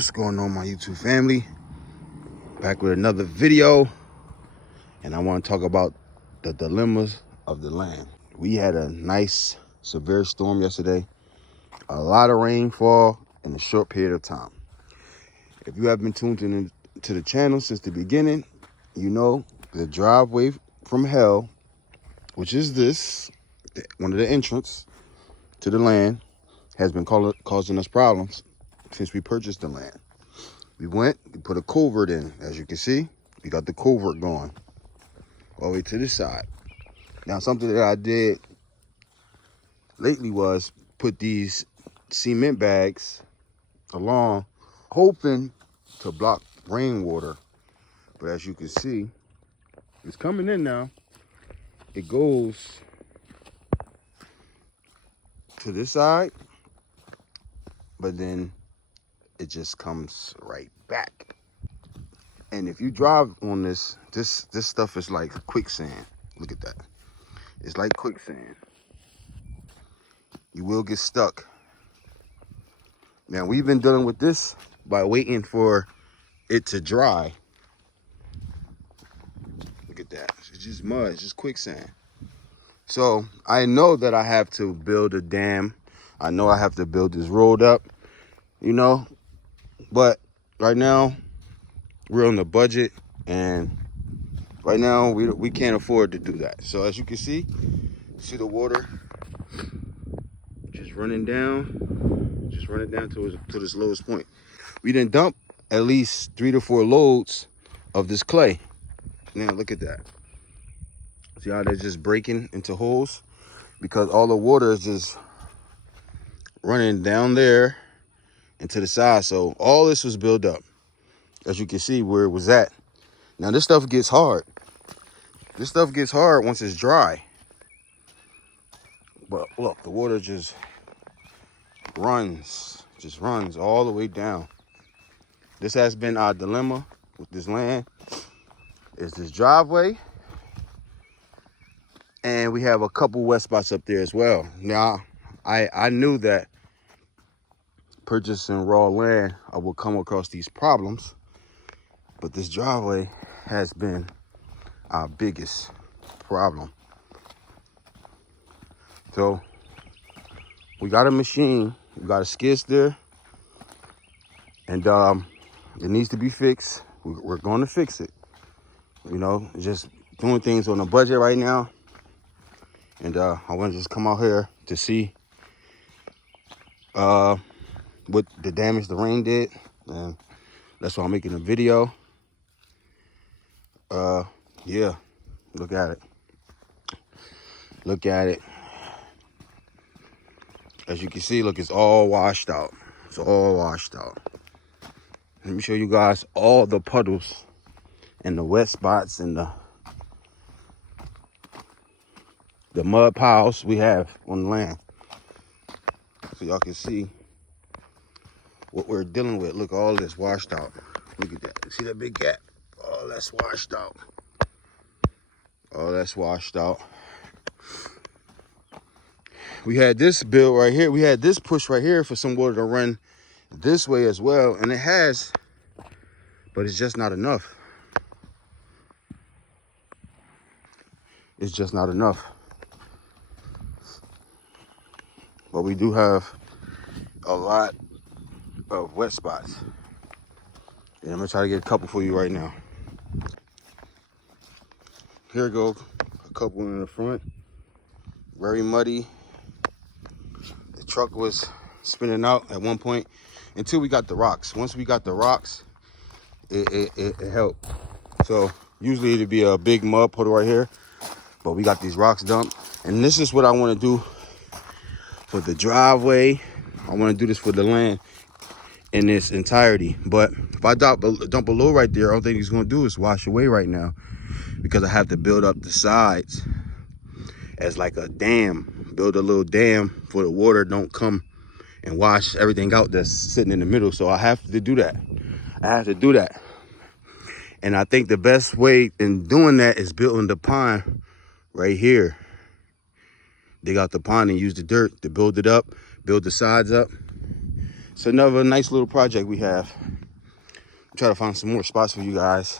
What's going on, my YouTube family? Back with another video, and I want to talk about the dilemmas of the land. We had a nice severe storm yesterday, a lot of rainfall in a short period of time. If you have been tuned in to the channel since the beginning, you know the driveway from hell, which is this, one of the entrance to the land, has been causing us problems since we purchased the land. We put a culvert in. As you can see, we got the culvert going all the way to this side. Now, something that I did lately was put these cement bags along, hoping to block rainwater. But as you can see, it's coming in now. It goes to this side, but then it just comes right back. And if you drive on this stuff is like quicksand. Look at that. It's like quicksand. You will get stuck. Now, we've been dealing with this by waiting for it to dry. Look at that. It's just mud. It's just quicksand. So I know that I have to build a dam. I know I have to build this road up, you know. But right now, we're on the budget, and right now we can't afford to do that. So as you can see the water just running down to this lowest point. We didn't dump at least 3 to 4 loads of this clay. Now look at that. See how they're just breaking into holes? Because all the water is just running down there and to the side. So all this was built up, as you can see where it was at. Now this stuff gets hard. This stuff gets hard once it's dry. But look, the water just runs all the way down. This has been our dilemma with this land. Is this driveway, and we have a couple wet spots up there as well. Now, I knew that purchasing raw land, I would come across these problems, but this driveway has been our biggest problem. So we got a machine, we got a skid steer, and it needs to be fixed. We're going to fix it. You know, just doing things on a budget right now. And I want to just come out here to see what the damage the rain did. And that's why I'm making a video. Yeah, look at it. Look at it. As you can see, look, it's all washed out. It's all washed out. Let me show you guys all the puddles and the wet spots and the mud piles we have on the land. So y'all can see what we're dealing with. Look, all this washed out. Look at that. See that big gap? All that's washed out. All that's washed out. We had this build right here. We had this push right here for some water to run this way as well. And it has, but it's just not enough. It's just not enough. But we do have a lot of wet spots. And I'm gonna try to get a couple for you right now. Here we go, a couple in the front. Very muddy. The truck was spinning out at one point until we got the rocks. Once we got the rocks, it helped. So usually it'd be a big mud puddle right here, but we got these rocks dumped. And this is what I want to do for the driveway. I want to do this for the land in its entirety. But if I dump a load right there, all thing it's going to do is wash away right now, because I have to build up the sides as like a dam. Build a little dam for the water don't come and wash everything out that's sitting in the middle. So I have to do that. I have to do that. And I think the best way in doing that is building the pond right here. Dig out the pond and use the dirt to build it up, build the sides up. It's another nice little project we have. Try to find some more spots for you guys.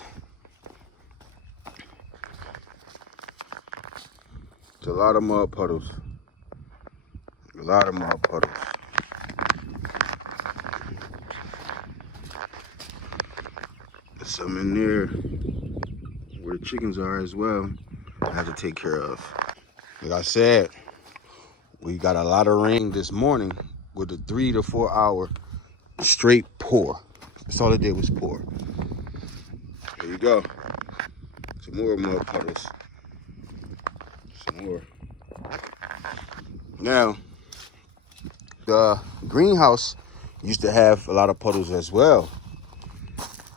It's a lot of mud puddles. A lot of mud puddles. There's some in there where the chickens are as well. I have to take care of. Like I said, we got a lot of rain this morning with a 3 to 4 hour straight pour. That's all it did was pour. There you go. Some more mud puddles. Some more. Now, the greenhouse used to have a lot of puddles as well.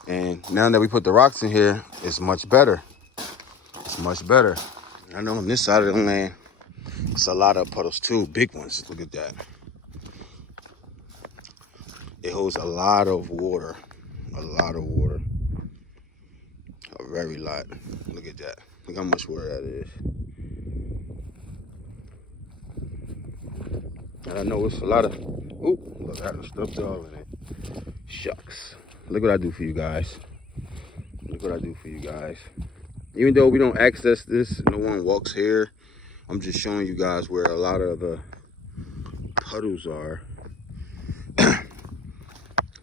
And now that we put the rocks in here, it's much better. It's much better. I know on this side of the land, it's a lot of puddles too, big ones. Look at that. It holds a lot of water. A lot of water. A very lot. Look at that. Look how much water that is. And I know it's a lot of, oh, look, I done stuffed all in it. Shucks. Look what I do for you guys. Look what I do for you guys. Even though we don't access this, no one walks here, I'm just showing you guys where a lot of the puddles are.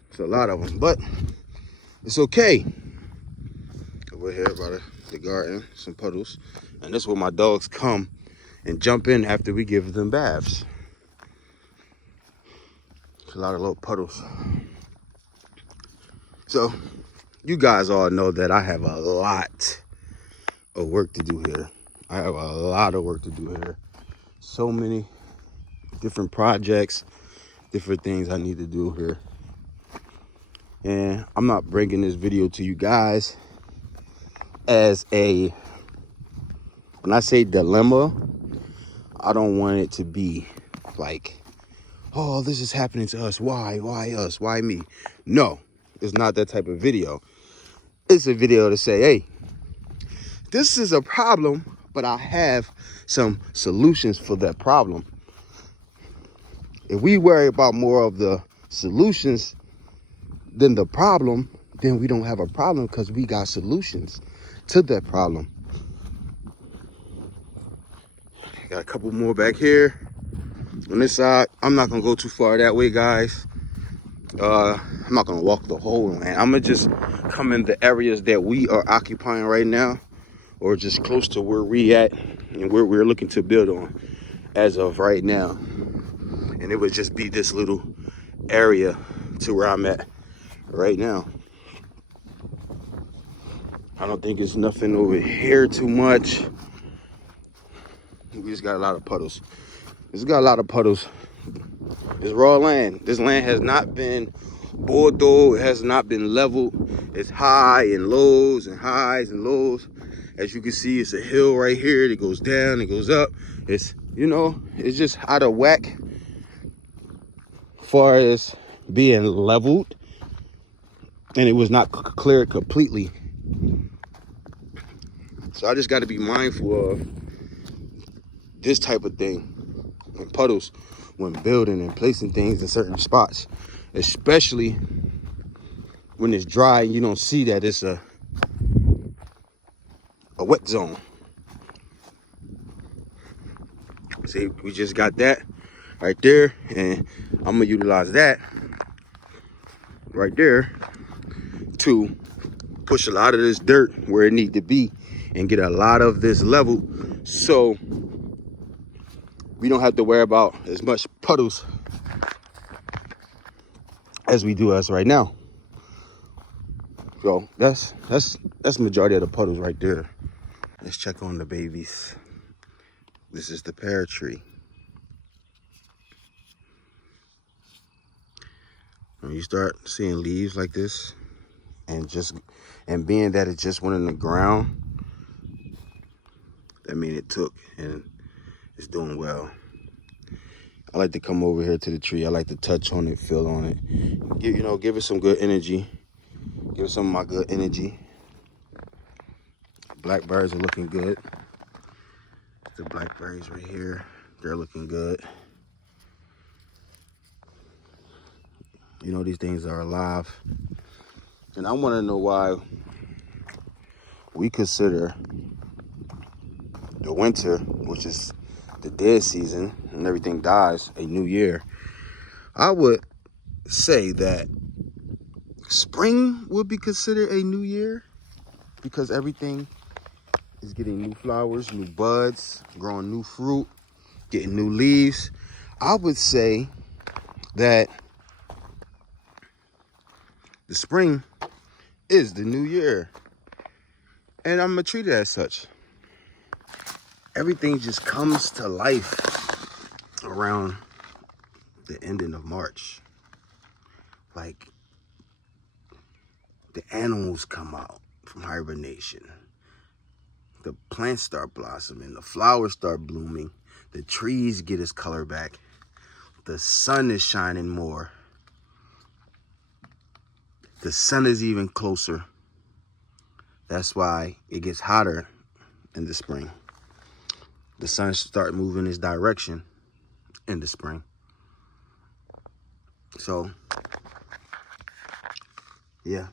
It's a lot of them, but it's okay. Over here by the garden, some puddles. And this is where my dogs come and jump in after we give them baths. It's a lot of little puddles. So you guys all know that I have a lot of work to do here. I have a lot of work to do here. So many different projects, different things I need to do here. And I'm not bringing this video to you guys as a, when I say dilemma, I don't want it to be like, oh, this is happening to us. Why us? Why me? No, it's not that type of video. It's a video to say, hey, this is a problem, but I have some solutions for that problem. If we worry about more of the solutions than the problem, then we don't have a problem because we got solutions to that problem. Got a couple more back here. On this side, I'm not gonna go too far that way, guys. I'm not gonna walk the whole land. I'm gonna just come in the areas that we are occupying right now, or just close to where we at and where we're looking to build on as of right now. And it would just be this little area to where I'm at right now. I don't think it's nothing over here too much. We just got a lot of puddles. It's got a lot of puddles. It's raw land. This land has not been bulldozed. It has not been leveled. It's high and lows and highs and lows. As you can see, it's a hill right here. It goes down, it goes up. It's, you know, it's just out of whack as far as being leveled. And it was not cleared completely. So I just got to be mindful of this type of thing. And puddles when building and placing things in certain spots, especially when it's dry and you don't see that it's a wet zone. See, we just got that right there, and I'm gonna utilize that right there to push a lot of this dirt where it needs to be and get a lot of this level, so we don't have to worry about as much puddles as we do as right now. So that's the majority of the puddles right there. Let's check on the babies. This is the pear tree. When you start seeing leaves like this, and being that it just went in the ground, that means it took and it's doing well. I like to come over here to the tree. I like to touch on it, feel on it. Give it some good energy. Give it some of my good energy. Blackberries are looking good. The blackberries right here, they're looking good. You know, these things are alive. And I want to know why we consider the winter, which is the dead season and everything dies, a new year. I would say that spring would be considered a new year because everything is getting new flowers, new buds, growing new fruit, getting new leaves. I would say that the spring is the new year. And I'm going to treat it as such. Everything just comes to life around the ending of March. Like, the animals come out from hibernation. The plants start blossoming. The flowers start blooming. The trees get its color back. The sun is shining more. The sun is even closer. That's why it gets hotter in the spring. The sun starts moving its direction in the spring. So, yeah,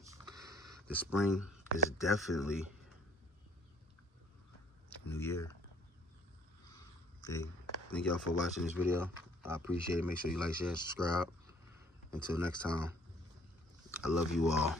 the spring is definitely New Year. Hey, thank y'all for watching this video. I appreciate it. Make sure you like, share, and subscribe. Until next time, I love you all.